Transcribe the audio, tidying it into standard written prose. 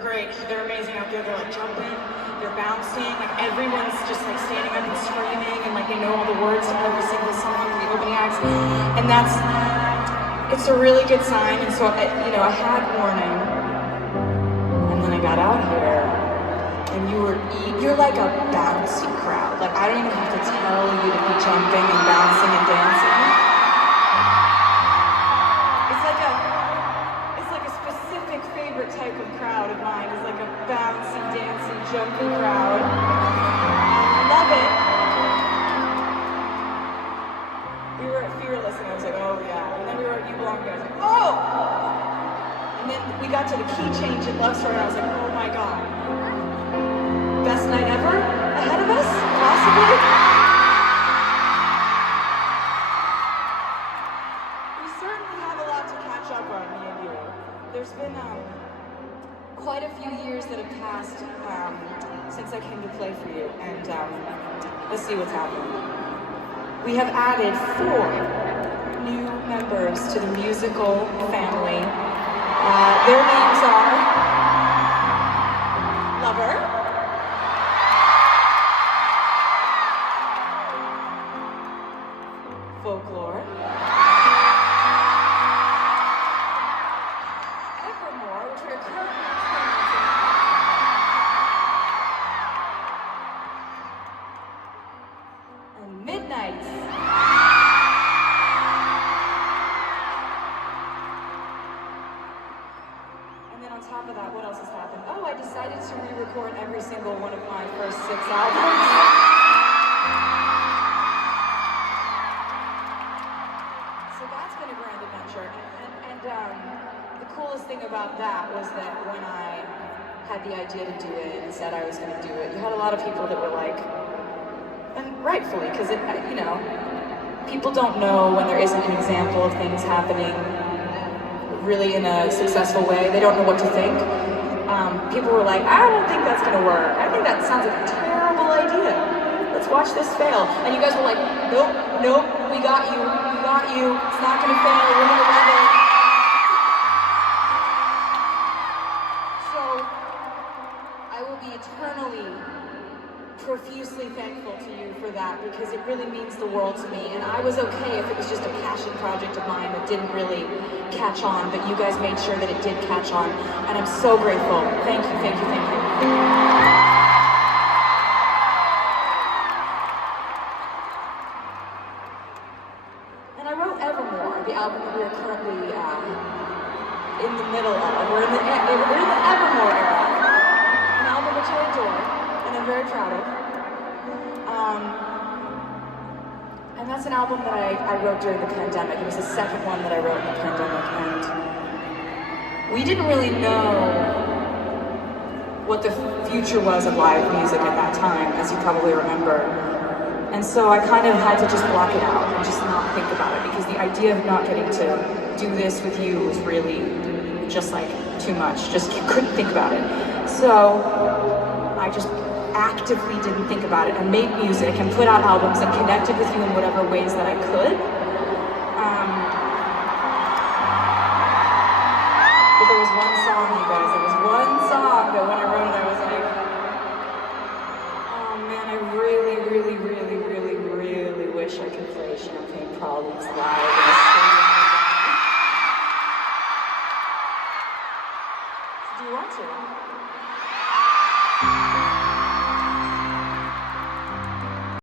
They're great. They're amazing out there. They're like jumping, they're bouncing, like everyone's just like standing up and screaming, and like they know all the words to every single song in the opening acts, and it's a really good sign. And so I had warning, and then I got out here, and you're like a bouncy crowd. Like I don't even have to tell you to be jumping and bouncing and dancing. It's like a specific favorite type of crowd of mine. It's like a bouncy, dancing, jumping crowd. I love it. We were at Fearless, and I was like, oh yeah. And then we were at You Belong, and I was like, oh! And then we got to the key change in Love Story, and I was like, oh my god. Best night ever ahead of us, possibly? We certainly have a lot to catch up on, me and you. There's been quite a few years that have passed since I came to play for you, and let's see what's happened. We have added 4 new members to the musical family. Their names are Lover, Folklore, Evermore, which we are currently experiencing, and Midnight. And then on top of that, what else has happened? Oh, I decided to re-record every single one of my first 6 albums. So that's been a grand adventure. And the coolest thing about that was that when I had the idea to do it and said I was going to do it, you had a lot of people that were like, and rightfully, because people don't know when there isn't an example of things happening really in a successful way. They don't know what to think. People were like, I don't think that's gonna work. I think that sounds like a terrible idea. Let's watch this fail. And you guys were like, nope, we got you. It's not gonna fail, we're gonna love it. So, I will be eternally, profusely thankful to you for that, because it really means the world to me. And I was okay if it was just a passion project of mine that didn't really catch on, but you guys made sure that it did catch on, and I'm so grateful. Thank you. And I wrote Evermore, the album that we are currently in the middle of. We're in the Evermore era, an album which I adore, and I'm very proud of. And that's an album that I wrote during the pandemic. It was the second one that I wrote in the pandemic, and we didn't really know what the future was of live music at that time, as you probably remember. And so I kind of had to just block it out and just not think about it, because the idea of not getting to do this with you was really just like too much. Just couldn't think about it. So I just actively didn't think about it and made music and put out albums and connected with you in whatever ways that I could. But there was one song, you guys, there was one song that when I wrote it, I was like, oh man, I really wish I could play Champagne Problems live in a stadium. Do you want to?